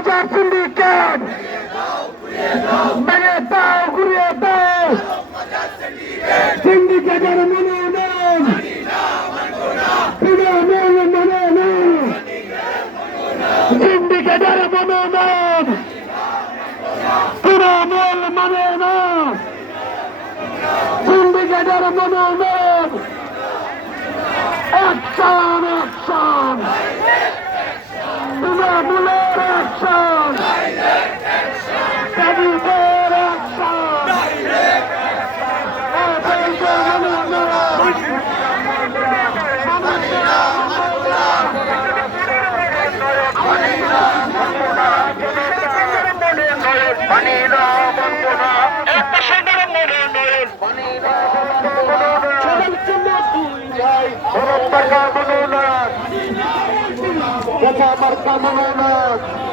বাজার সিন্ডিকেট ভেঙে দাও ঘুরিয়ে দাও সিন্ডিকেটের মনোনয়ন তৃণমূল মনোনয়ন সিন্ডিকেটের মনোনয়ন তৃণমূল মনোনয়ন সিন্ডিকেটের মনোনয়ন অ্যাকশন অ্যাকশন তৃণমূলের অ্যাকশন কবিদের অ্যাকশন মার্কা মনোনয়ন